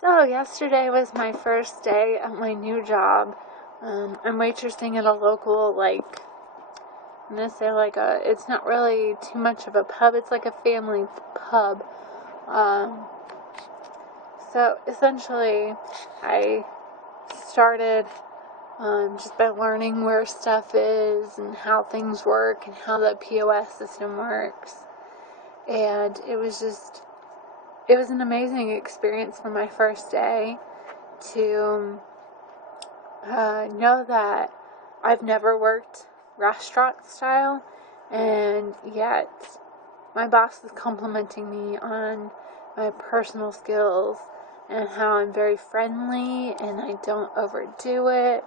So yesterday was my first day at my new job. I'm waitressing at a local, I'm gonna say it's not really too much of a pub. It's like a family pub. Um, so essentially, I started just by learning where stuff is and how things work and how the POS system works. And it was an amazing experience for my first day to know that I've never worked restaurant style, and yet my boss is complimenting me on my personal skills and how I'm very friendly and I don't overdo it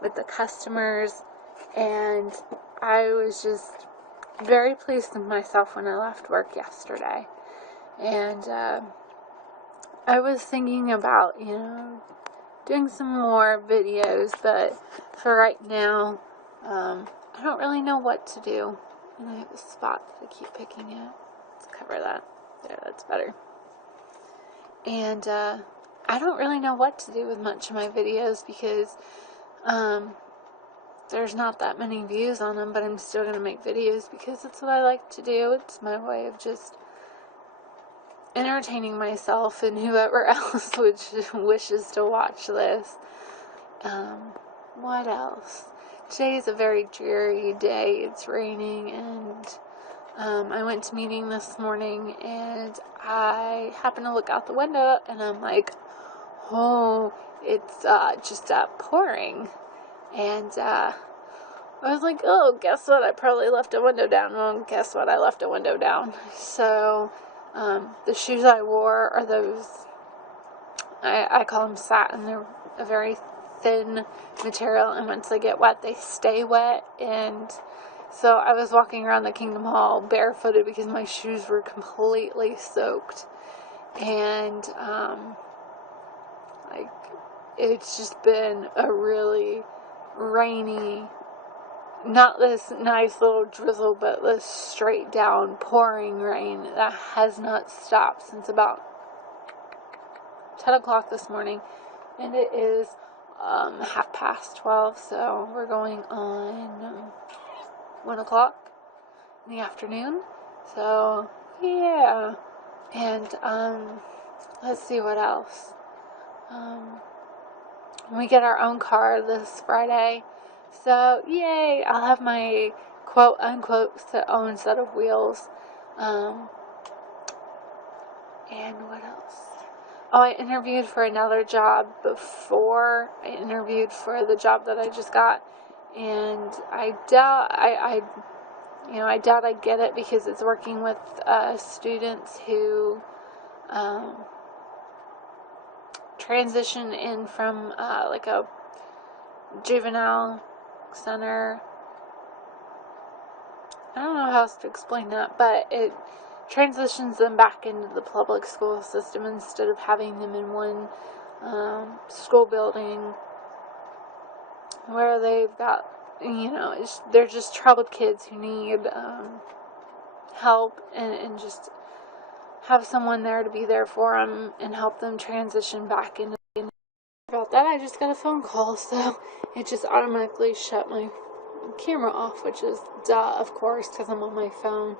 with the customers. And I was just very pleased with myself when I left work yesterday. And I was thinking about, doing some more videos, but for right now, I don't really know what to do. And I have a spot that I keep picking at. Let's cover that. There, that's better. And I don't really know what to do with much of my videos because there's not that many views on them, but I'm still going to make videos because it's what I like to do. It's my way of just entertaining myself and whoever else wishes to watch this. What else? Today is a very dreary day. It's raining, and I went to meeting this morning, and I happened to look out the window, and I'm like, oh, it's just pouring. And I was like, oh, guess what? I probably left a window down. Well, guess what? I left a window down. So the shoes I wore are those, I call them satin. They're a very thin material, and once they get wet, they stay wet. And so I was walking around the Kingdom Hall barefooted because my shoes were completely soaked. And it's just been a really rainy, not this nice little drizzle, but this straight down pouring rain that has not stopped since about 10 o'clock this morning. And it is 12:30, so we're going on 1 o'clock in the afternoon. So yeah. And let's see what else. We get our own car this Friday, so yay, I'll have my quote unquote own set of wheels. And what else? Oh, I interviewed for another job before I interviewed for the job that I just got, and I doubt I doubt I get it because it's working with students who transition in from like a juvenile center. I don't know how else to explain that, but it transitions them back into the public school system instead of having them in one school building where they've got, they're just troubled kids who need help and just have someone there to be there for them and help them transition back into. About that, I just got a phone call, so it just automatically shut my camera off, which is duh, of course, because I'm on my phone,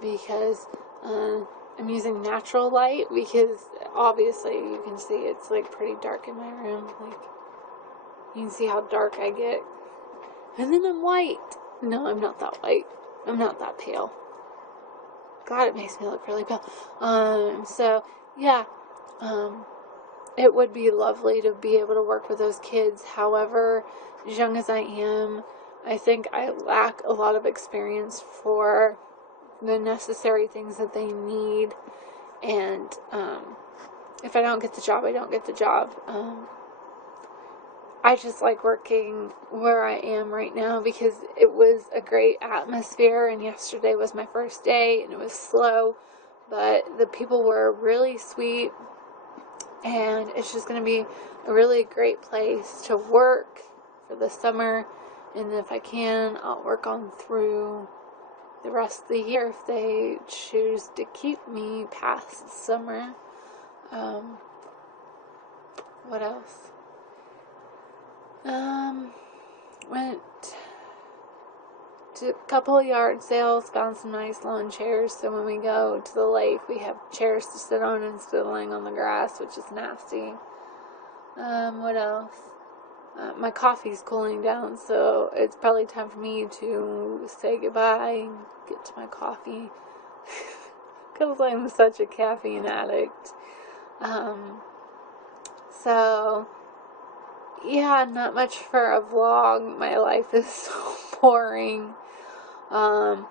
because I'm using natural light, because obviously you can see it's like pretty dark in my room. Like, you can see how dark I get. And then I'm white. No, I'm not that white. I'm not that pale. God, it makes me look really pale. So yeah, it would be lovely to be able to work with those kids. However, as young as I am, I think I lack a lot of experience for the necessary things that they need. And if I don't get the job, I don't get the job. I just like working where I am right now because it was a great atmosphere, and yesterday was my first day, and it was slow, but the people were really sweet, and it's just going to be a really great place to work for the summer. And if I can, I'll work on through the rest of the year if they choose to keep me past summer. What else? Went to a couple of yard sales, found some nice lawn chairs, so when we go to the lake, we have chairs to sit on instead of laying on the grass, which is nasty. What else? My coffee's cooling down, so it's probably time for me to say goodbye and get to my coffee, because I'm such a caffeine addict. So, yeah, not much for a vlog. My life is so boring. I'm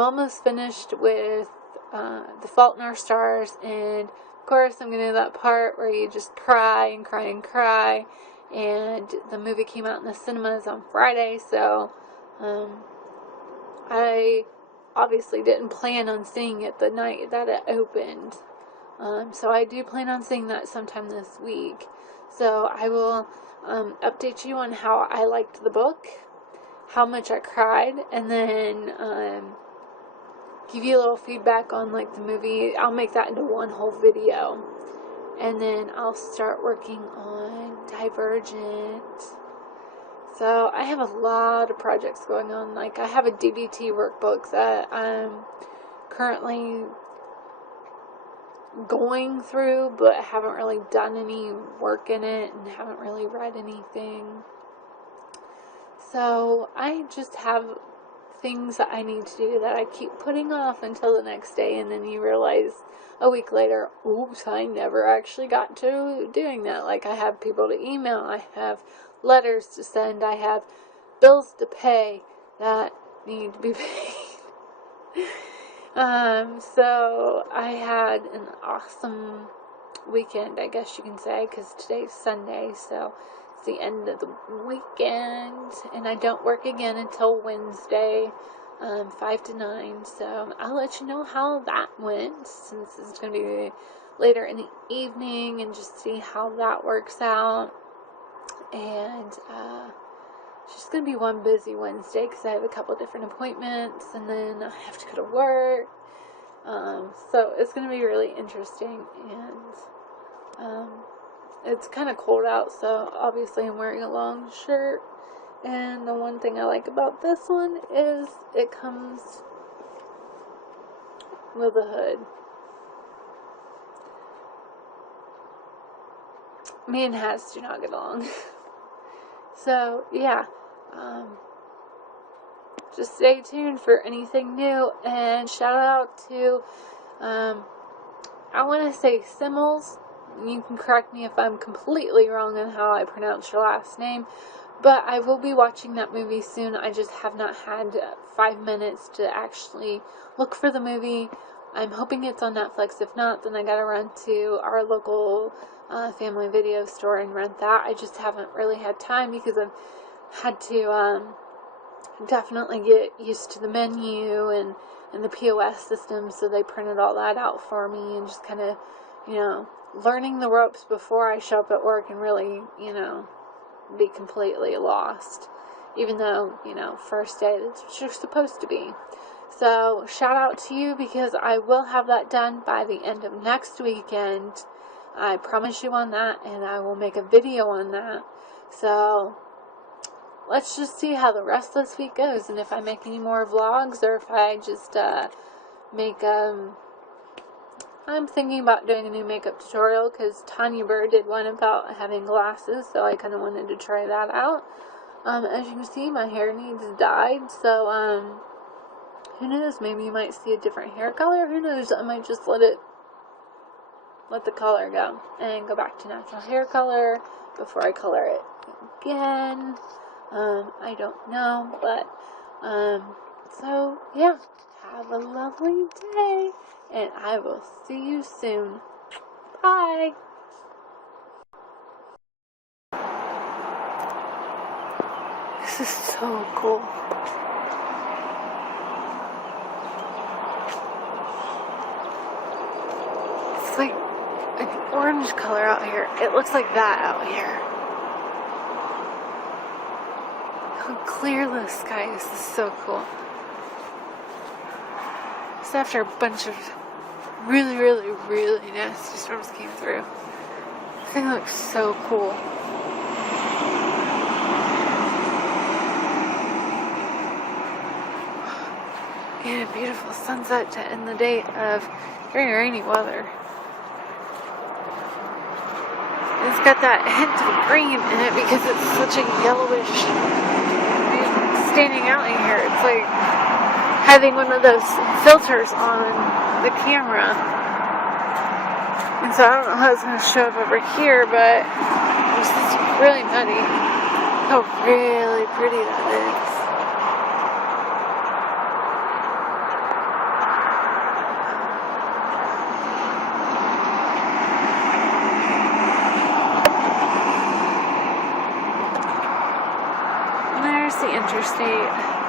almost finished with The Fault in Our Stars, and of course I'm gonna do that part where you just cry and cry and cry, and the movie came out in the cinemas on Friday, so I obviously didn't plan on seeing it the night that it opened, so I do plan on seeing that sometime this week. So I will update you on how I liked the book, how much I cried, and then give you a little feedback on like the movie. I'll make that into one whole video, and then I'll start working on Divergent. So I have a lot of projects going on. Like I have a DBT workbook that I'm currently going through, but I haven't really done any work in it and haven't really read anything. So I just have things that I need to do that I keep putting off until the next day, and then you realize a week later, oops, I never actually got to doing that. Like I have people to email, I have letters to send, I have bills to pay that need to be paid. So I had an awesome weekend, I guess you can say, because today's Sunday, so it's the end of the weekend, and I don't work again until Wednesday, 5 to 9, so I'll let you know how that went, since it's going to be later in the evening, and just see how that works out. And it's just going to be one busy Wednesday, because I have a couple different appointments, and then I have to go to work, so it's going to be really interesting. And it's kind of cold out, so obviously I'm wearing a long shirt. And the one thing I like about this one is it comes with a hood. Me and hats do not get along. So yeah, just stay tuned for anything new, and shout out to I want to say Simmels. You can correct me if I'm completely wrong on how I pronounce your last name, but I will be watching that movie soon. I just have not had 5 minutes to actually look for the movie. I'm hoping it's on Netflix. If not, then I gotta run to our local family video store and rent that. I just haven't really had time, because I've had to definitely get used to the menu and the POS system, so they printed all that out for me, and just kind of, you know, learning the ropes before I show up at work and really, you know, be completely lost, even though, you know, first day, that's what you're supposed to be. So shout out to you, because I will have that done by the end of next weekend. I promise you on that, and I will make a video on that. So let's just see how the rest of this week goes, and if I make any more vlogs, or if I just make I'm thinking about doing a new makeup tutorial, because Tanya Burr did one about having glasses, so I kind of wanted to try that out. As you can see, my hair needs dyed, so who knows, maybe you might see a different hair color. Who knows, I might just let the color go and go back to natural hair color before I color it again. I don't know, but so yeah, have a lovely day, and I will see you soon. Bye. This is so cool. It's like an orange color out here. It looks like that out here. How clear the sky is. This is so cool. It's after a bunch of really, really, really nasty storms came through. thing looks so cool. And a beautiful sunset to end the day of very rainy weather. It's got that hint of green in it because it's such a yellowish standing out in here. It's like having one of those filters on the camera. And so I don't know how it's going to show up over here, but it's just really nutty. How really pretty that is. There's the interstate.